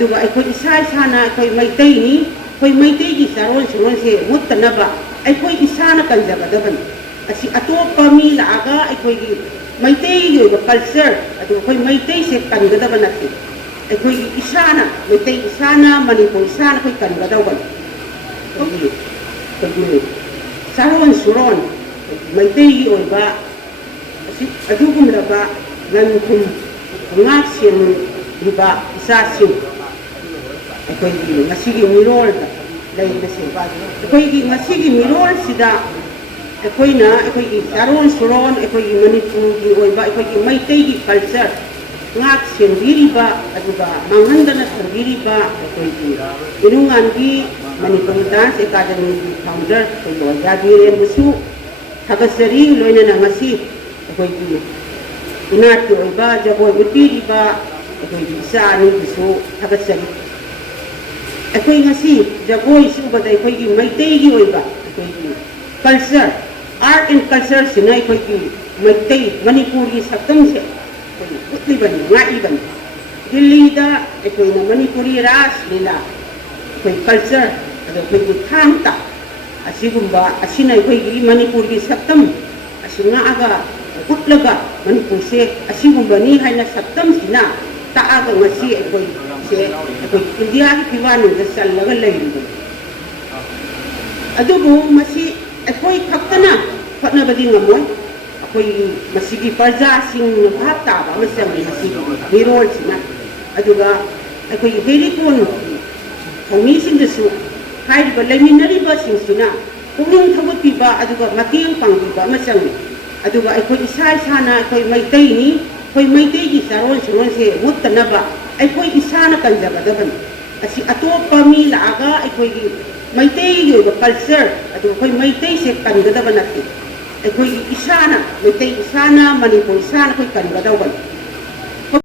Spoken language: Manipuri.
ꯑꯗꯨꯒ ꯑꯩꯈꯣꯏ ꯏꯁꯥ ꯏꯁꯥꯅ ꯑꯩꯈꯣꯏ ꯃꯩꯇꯩꯅꯤ ꯑꯩꯈꯣꯏ ꯃꯩꯇꯩꯒꯤ ꯆꯥꯔꯣꯟ ꯁꯨꯔꯣꯟꯁꯦ ꯃꯨꯠꯇꯅꯕ ꯑꯩꯈꯣꯏ ꯏꯁꯥꯅ ꯀꯟꯖꯒꯗꯕꯅꯤ ꯑꯁꯤ ꯑꯇꯣꯞꯄ ꯃꯤ ꯂꯥꯛꯑꯒ ꯑꯩꯈꯣꯏꯒꯤ ꯃꯩꯇꯩꯒꯤ ꯑꯣꯏꯕ ꯀꯜꯆꯔ ꯑꯗꯨꯒ ꯑꯩꯈꯣꯏ ꯃꯩꯇꯩꯁꯦ ꯀꯟꯒꯗꯕ ꯅꯠꯇꯦ ꯑꯩꯈꯣꯏꯒꯤ ꯏꯁꯥꯅ ꯃꯩꯇꯩ ꯏꯁꯥꯅ ꯃꯅꯤꯄꯨꯔ ꯏꯁꯥꯅ ꯑꯩꯈꯣꯏ ꯀꯟꯒꯗꯧꯕꯅꯤ ꯑꯩꯈꯣꯏꯒꯤ ꯆꯥꯔꯣꯟ ꯁꯨꯔꯣꯟ ꯃꯩꯇꯩꯒꯤ ꯑꯣꯏꯕ ꯑꯗꯨꯒꯨꯝꯂꯕ ꯂꯟ ꯊꯨꯝ ꯉꯥꯛ ꯁꯦꯟꯔꯤꯕ ꯏꯆꯥꯁꯤꯡ ꯑꯩꯈꯣꯏꯒꯤ ꯉꯁꯤꯒꯤ ꯃꯤꯔꯣꯜꯗ ꯂꯩꯕꯁꯦ ꯑꯩꯈꯣꯏꯒꯤ ꯉꯁꯤꯒꯤ ꯃꯤꯔꯣꯜꯁꯤꯗ ꯑꯩꯈꯣꯏꯅ ꯑꯩꯈꯣꯏꯒꯤ ꯆꯥꯔꯣꯟ ꯁꯨꯔꯣꯟ ꯑꯩꯈꯣꯏꯒꯤ ꯃꯅꯤꯄꯨꯔꯒꯤ ꯑꯣꯏꯕ ꯑꯩꯈꯣꯏꯒꯤ ꯃꯩꯇꯩꯒꯤ ꯀꯜꯆꯔ ꯉꯥꯛ ꯁꯦꯟꯕꯤꯔꯤꯕ ꯑꯗꯨꯒ ꯃꯥꯡꯍꯟꯗꯅ ꯊꯝꯕꯤꯔꯤꯕ ꯑꯩꯈꯣꯏꯒꯤ ꯏꯔꯨꯉꯥꯟꯕꯤ ꯃꯅꯤꯄꯨꯔꯤ ꯗꯥꯟꯁ ꯑꯦꯀꯥꯗꯃꯤꯒꯤ ꯐꯥꯎꯟꯗꯔ ꯑꯩꯈꯣꯏꯒꯤ ꯑꯣꯖꯥ ꯕꯤꯔꯦꯟꯕꯨꯁꯨ ꯊꯥꯒꯠꯆꯔꯤ ꯂꯣꯏꯅꯅ ꯉꯁꯤ ꯑꯩꯈꯣꯏꯒꯤ ꯏꯅꯥꯠꯀꯤ ꯑꯣꯏꯕ ꯖꯒꯣꯏ ꯎꯠꯄꯤꯔꯤꯕ ꯑꯩꯈꯣꯏꯒꯤ ꯏꯆꯥ ꯑꯅꯤꯕꯨꯁꯨ ꯊꯥꯒꯠꯆꯔꯤ ꯑꯩꯈꯣꯏ ꯉꯁꯤ ꯖꯒꯣꯏ ꯁꯨꯕꯗ ꯑꯩꯈꯣꯏꯒꯤ ꯃꯩꯇꯩꯒꯤ ꯑꯣꯏꯕ ꯑꯩꯈꯣꯏꯒꯤ ꯀꯜꯆꯔ ꯑꯥꯔꯠ ꯑꯦꯟ ꯀꯜꯆꯔꯁꯤꯅ ꯑꯩꯈꯣꯏꯒꯤ ꯃꯩꯇꯩ ꯃꯅꯤꯄꯨꯔꯒꯤ ꯁꯛꯇꯝꯁꯦ ꯑꯩꯈꯣꯏ ꯎꯠꯂꯤꯕꯅꯤ ꯉꯥꯛꯏꯕꯅꯤ ꯗꯤꯜꯂꯤꯗ ꯑꯩꯈꯣꯏꯅ ꯃꯅꯤꯄꯨꯔꯤ ꯔꯥꯁ ꯂꯤꯂꯥ ꯑꯩꯈꯣꯏ ꯀꯜꯆꯔ ꯑꯗ ꯑꯩꯈꯣꯏꯒꯤ ꯊꯥꯡ ꯇꯥ ꯑꯁꯤꯒꯨꯝꯕ ꯑꯁꯤꯅ ꯑꯩꯈꯣꯏꯒꯤ ꯃꯅꯤꯄꯨꯔꯒꯤ ꯁꯛꯇꯝ ꯑꯁꯤ ꯉꯥꯛꯑꯒ ꯎꯠꯂꯒ ꯃꯅꯤꯄꯨꯔꯁꯦ ꯑꯁꯤꯒꯨꯝꯕꯅꯤ ꯍꯥꯏꯅ ꯁꯛꯇꯝꯁꯤꯅ ꯇꯥꯛꯑꯒ ꯉꯁꯤ ꯑꯩꯈꯣꯏꯁꯦ ꯑꯩꯈꯣꯏ ꯏꯟꯗꯤꯌꯥꯒꯤ ꯐꯤꯕꯥꯟꯅꯨꯡꯗ ꯆꯜꯂꯒ ꯂꯩꯔꯤꯕꯅꯤ ꯑꯗꯨꯕꯨ ꯃꯁꯤ ꯑꯩꯈꯣꯏ ꯈꯛꯇꯅ ꯍꯣꯠꯅꯕꯗꯤ ꯉꯝꯃꯣꯏ ꯑꯩꯈꯣꯏꯒꯤ ꯃꯁꯤꯒꯤ ꯄ꯭ꯔꯖꯥꯁꯤꯡꯅ ꯚꯥꯞ ꯇꯥꯕ ꯑꯃ ꯆꯪꯉꯤ ꯃꯁꯤꯒꯤ ꯃꯤꯔꯣꯜꯁꯤꯅ ꯑꯗꯨꯒ ꯑꯩꯈꯣꯏꯒꯤ ꯍꯦꯔꯤꯀꯣꯟ ꯊꯧꯃꯤꯁꯤꯡꯗꯁꯨ ꯍꯥꯏꯔꯤꯕ ꯂꯩꯃꯤꯟꯅꯔꯤꯕꯁꯤꯡꯁꯤꯅ ꯄꯨꯛꯅꯤꯡ ꯊꯧꯒꯠꯄꯤꯕ ꯑꯗꯨꯒ ꯃꯇꯦꯡ ꯄꯥꯡꯕꯤꯕ ꯑꯃ ꯆꯪꯉꯤ ꯑꯗꯨꯒ ꯑꯩꯈꯣꯏ ꯏꯁꯥ ꯏꯁꯥꯅ ꯑꯩꯈꯣꯏ ꯃꯩꯇꯩꯅꯤ ꯑꯩꯈꯣꯏ ꯃꯩꯇꯩꯒꯤ ꯆꯥꯔꯣꯟ ꯁꯨꯔꯣꯟꯁꯦ ꯃꯨꯠꯇꯅꯕ ꯑꯩꯈꯣꯏ ꯏꯁꯥꯅ ꯀꯟꯖꯒꯗꯕꯅꯤ ꯑꯁꯤ ꯑꯇꯣꯞꯄ ꯃꯤ ꯂꯥꯛꯑꯒ ꯑꯩꯈꯣꯏꯒꯤ ꯃꯩꯇꯩꯒꯤ ꯑꯣꯏꯕ ꯀꯜꯆꯔ ꯑꯗꯨꯒ ꯑꯩꯈꯣꯏ ꯃꯩꯇꯩꯁꯦ ꯀꯟꯒꯗꯕ ꯅꯠꯇꯦ ꯑꯩꯈꯣꯏꯒꯤ ꯏꯁꯥꯅ ꯃꯩꯇꯩ ꯏꯁꯥꯅ ꯃꯅꯤꯄꯨꯔ ꯏꯁꯥꯅ ꯑꯩꯈꯣꯏ ꯀꯟꯒꯗꯧꯕꯅꯤ